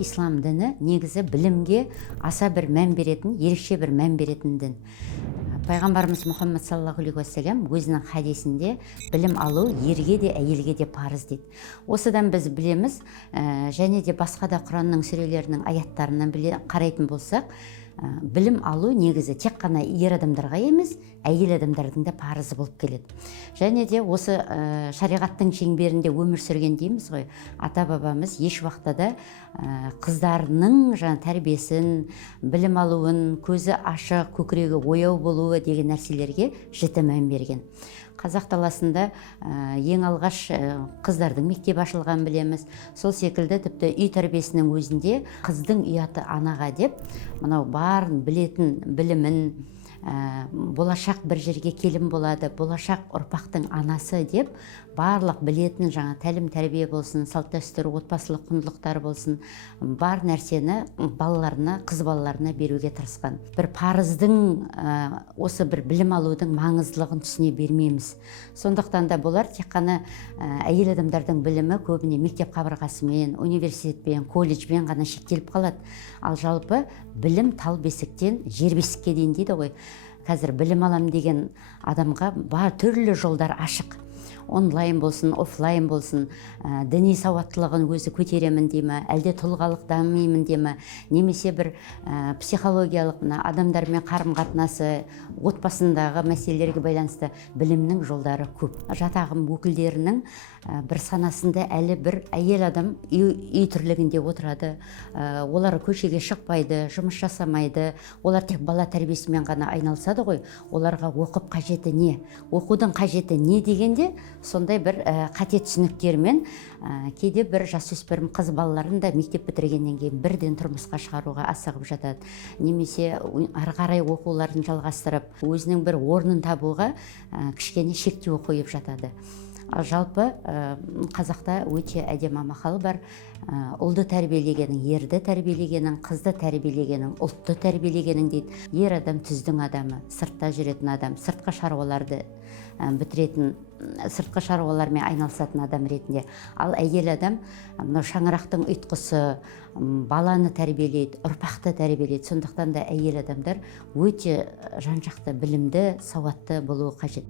ислам діні негізі білімге аса бір мән беретін, ерекше бір мән беретін дін. Пайғамбарымыз Мұхаммад саллаллаху алейхи уассалам өзінің хадисінде білім алу ерге де әйелге де парыз дейді. Осыдан біз білеміз, және де басқа да Құранның сүрелерінің аяттарынан қарайтын болсақ, білім алу негізі тек қана ер адамдарға емес, әйел адамдардың да парызы болып келеді. Және де осы шариғаттың шеңберінде өмір сүрген дейміз ғой, ата-бабамыз еш уақытта да қыздарының тәрбиесін, білім алуын, көзі ашық, көкірегі ояу болуы деген нәрселерге жіті мән берген. Қазақ даласында ең алғаш қыздардың мектеп ашылған білеміз. Сол секілді тіпті үй тәрбиесінің өзінде қыздың ұяты анаға деп, мынау барын білетін білімін, болашақ бір жерге келін болады, болашақ ұрпақтың анасы деп, барлық білетін тәлім тәрбие болсын, салт дәстүр, отбасылық құндылықтар болсын, бар нәрсені балаларына, қыз балаларына беруге тырысқан. Бір парыздың, осы бір білім алудың маңыздылығын түсіне бермейміз. Сондықтан да болар тек қана әйел адамдардың білімі көбіне мектеп қабырғасымен, университетпен, колледжбен ғана шектеліп қалады. Ал жалпы білім тал бесіктен жер бесікке дейін дейді ғой. Қазір білім алам деген адамға бар түрлі жолдар ашық. Онлайн болсын, офлайн болсын, діни сауаттылығын өзі көтеремін деймі, әлде тұлғалық дамимын деймі, немесе бір психологиялық адамдармен қарым-қатынасы, отбасындағы мәселелерге байланысты білімнің жолдары көп. Жатағым өкілдерінің бір санасында әлі бір әйел адам үй тірлігінде отырады, олар көшеге шықпайды, жұмыс жасамайды, олар тек бала тәрбиесімен ғана айналысады ғой, оларға оқып қажеті не? Оқудың қажеті не дегенде, сондай бір қате түсініктермен кейде бір жасөспірім қыз балаларын да мектеп бітіргеннен кейін бірден тұрмысқа шығаруға асығып жатады. Немесе ары қарай оқуларын жалғастырып, өзінің бір орнын табуға кішкене шектеу қойып жатады. Жалпы қазақта өте әдемі мақал бар: ұлды тәрбиелегенің ерді тәрбиелегенің, қызды тәрбиелегенің ұлтты тәрбиелегенің дейді. Ер адам түздің адамы, сыртта жүретін адам, сыртқы шаруаларды бітіретін, сыртқы шаруалармен айналысатын адам ретінде. Ал әйел адам шаңырақтың ұйытқысы, баланы тәрбиелейді, ұрпақты тәрбиелейді. Сондықтан да әйел адамдар өте жан-жақты білімді, сауатты болуы қажет.